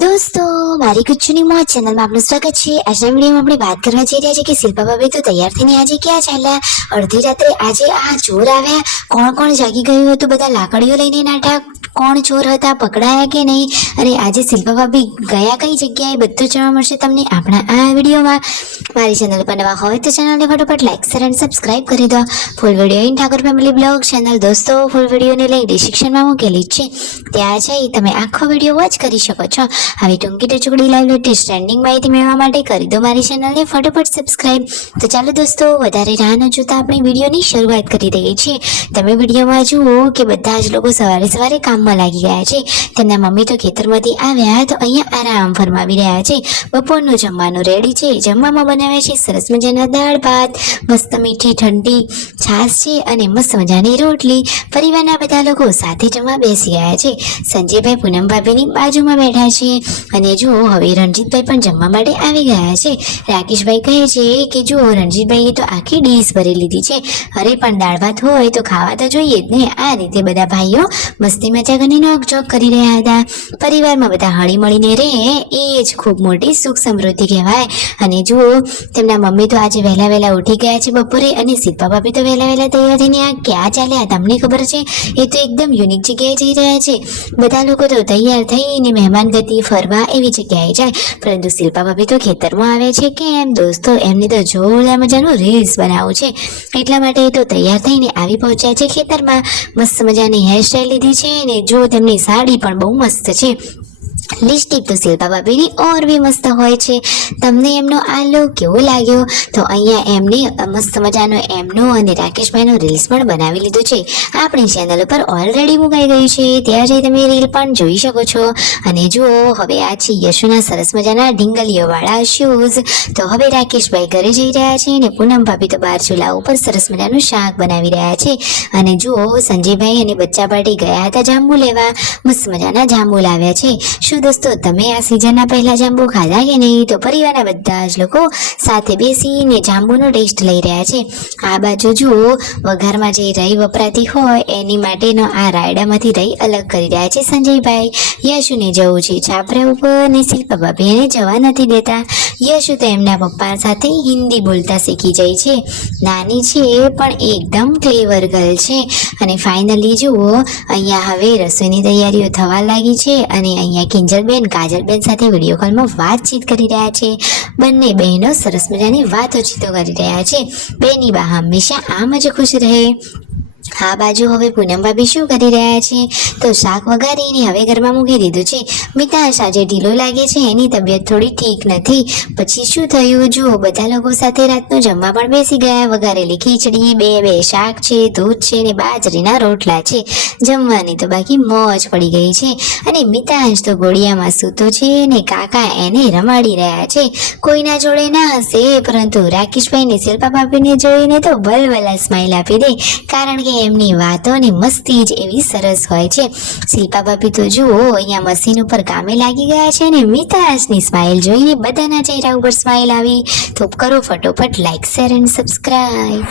दोस्तों मारी कुछनी मोज चैनल में आपનું સ્વાગત છે। આજના વિડીયોમાં આપણે વાત કરવા જઈ રહ્યા છીએ કે શિલ્પા ભાભી તો તૈયાર થઈને આજે ક્યાં ચાલ્યા। અડધી રાત્રે આજે આ ચોર આવ્યા, કોણ કોણ જાગી ગયું હતું, બધા લાકડીઓ લઈને નાટા, કોણ ચોર હતા, પકડાયા કે નહીં, અને આજે શિલ્પા ભાભી ગયા કઈ જગ્યાએ, બધું જાણવા મળશે તમને આપણા આ વિડીયોમાં। મારી ચેનલ પર નવા હોય તો ચેનલને ફટાફટ લાઈક શેર અને સબસ્ક્રાઇબ કરી દો। Full video in Thakor family blog channel દોસ્તો ફૂલ વિડીયોને લઈ ડિસ્ક્રિપ્શનમાં મૂકેલી છે, ત્યાં જઈ તમે આખો વિડીયો વોચ કરી શકો છો। આવી ટૂંકી ટચુકડી લાઈવ લેટેસ્ટ ટ્રેન્ડિંગ માહિતી મેળવવા માટે કરી દો મારી ચેનલને ફટાફટ સબસ્ક્રાઇબ। તો ચાલો દોસ્તો વધારે રાહ ન જોતા આપણે વિડીયોની શરૂઆત કરી દઈએ છીએ। તમે વિડીયોમાં જુઓ કે બધા જ લોકો સવારે સવારે કામમાં લાગી ગયા છે। તેમના મમ્મી તો ખેતરમાંથી આવ્યા તો અહીંયા આરામ ફરમાવી રહ્યા છે। બપોરનું જમવાનું રેડી છે। જમવામાં બનાવ્યા છે સરસ મજાના દાળ ભાત, મસ્ત મીઠી ઠંડી છાશ છે અને મસ્ત મજાની રોટલી। પરિવારના બધા લોકો સાથે જમવા બેસી ગયા છે। સંજયભાઈ પૂનમ ભાભીની બાજુમાં બેઠા છે અને જુઓ હવે રણજીતભાઈ પણ જમવા માટે આવી ગયા છે। રાકેશભાઈ કહે છે કે જુઓ રણજીતભાઈએ તો આખી ડીશ ભરી લીધી છે, અરે પણ દાળ ભાત હોય તો ખાવા તો જોઈએ જ ને। આ રીતે બધા ભાઈઓ મસ્તી મજાક અને નોકઝોક કરી રહ્યા હતા। પરિવારમાં બધા હળી મળીને રહે એ જ ખૂબ મોટી સુખ સમૃદ્ધિ કહેવાય। અને જુઓ તેમના મમ્મી તો આજે વહેલા વહેલા ઉઠી ગયા છે બપોરે, અને શિલ્પા ભાભી તો વહેલા વહેલા તૈયાર થઈને આ ક્યાં ચાલ્યા તમને ખબર છે? એ તો એકદમ યુનિક જગ્યાએ જઈ રહ્યા છે। બધા લોકો તો તૈયાર થઈને મહેમાન ગતિ ફરવા એવી જગ્યાએ જાય, પરંતુ શિલ્પા ભાભી તો ખેતરમાં આવે છે કે એમ દોસ્તો એમને તો જોરદાર મજાનું રીલ્સ બનાવવું છે, એટલા માટે તો તૈયાર થઈને આવી પહોંચ્યા છે ખેતરમાં। મસ્ત મજાની હેરસ્ટાઈલ લીધી છે અને જો તેમની સાડી પણ બહુ મસ્ત છે। લિપસ્ટિક તો શિલ્પા ભાભીની ઓર બી મસ્ત હોય છે। તમને એમનો આ લુક કેવો લાગ્યો? તો અહીંયા એમને મસ્ત મજાનો એમનો અને રાકેશભાઈનો રીલ્સ પણ બનાવી લીધું છે, આપણી ચેનલ ઉપર ઓલરેડી મુકાઈ ગયું છે, ત્યાં જઈ તમે રીલ પણ જોઈ શકો છો। અને જુઓ હવે આ છે યશુના સરસ મજાના ઢીંગલીઓવાળા શૂઝ। તો હવે રાકેશભાઈ ઘરે જઈ રહ્યા છે અને પૂનમ ભાભી તો બહાર ચૂલા ઉપર સરસ મજાનું શાક બનાવી રહ્યા છે। અને જુઓ સંજયભાઈ અને બચ્ચા પાર્ટી ગયા હતા જાંબુ લેવા, મસ્ત મજાના જાંબુ લાવ્યા છે। શું દોસ્તો તમે આ સિઝનના પહેલા જાંબુ ખાધા કે નહીં? તો પરિવારના બધા જ લોકો સાથે બેસીને જાંબુનો ટેસ્ટ લઈ રહ્યા છે। આ બાજુ જુઓ વઘારમાં જે રહી વપરાતી હોય એની માટેનો આ રાયડામાંથી રહી અલગ કરી રહ્યા છે સંજયભાઈ। યશુને જવું છે છાપરા ઉપર અને શિલ્પા ભાભી એને જવા નથી દેતા। યશુ તો એમના પપ્પા સાથે હિન્દી બોલતા શીખી જાય છે, નાની છે પણ એકદમ ક્લેવર ગર્લ છે। અને ફાઇનલી જુઓ અહીંયા હવે રસોઈની તૈયારીઓ થવા લાગી છે અને અહીંયા કિંજલબેન કાજલબેન સાથે વિડીયો કોલમાં વાતચીત કરી રહ્યા છે। બંને બહેનો સરસ મજાની વાતચીતો કરી રહ્યા છે। બેની બા હંમેશા આમ જ ખુશ રહે। આ બાજુ હવે પૂનમ ભાભી શું કરી રહ્યા છે? તો શાક વઘારીને હવે ઘરમાં મૂકી દીધું છે। મિતાશ આજે ઢીલો લાગે છે, એની તબિયત થોડી ઠીક નથી। પછી શું થયું જુઓ બધા લોકો સાથે રાતનું જમવા પણ બેસી ગયા। વઘારેલી ખીચડી, બે શાક છે, દૂધ છે ને બાજરીના રોટલા છે। જમવાની તો બાકી મોજ પડી ગઈ છે। અને મિતાશ તો ગોળિયામાં સૂતો છે ને કાકા એને રમાડી રહ્યા છે। કોઈના જોડે ના હશે, પરંતુ રાકેશભાઈ ને શિલ્પા ભાભીને જોઈને તો ભલભલા સ્માઈલ આપી દે, કારણ કે એમની વાતો અને મસ્તી જ એવી સરસ હોય છે। શિલ્પા ભાભી તો જુઓ અહીંયા મશીન ઉપર કામે લાગી ગયા છે ને મિતાશની સ્માઈલ જોઈને બધાના ચહેરા ઉપર સ્માઈલ આવી। તો કરો ફટોફટ લાઈક શેર એન્ડ સબસ્ક્રાઇબ।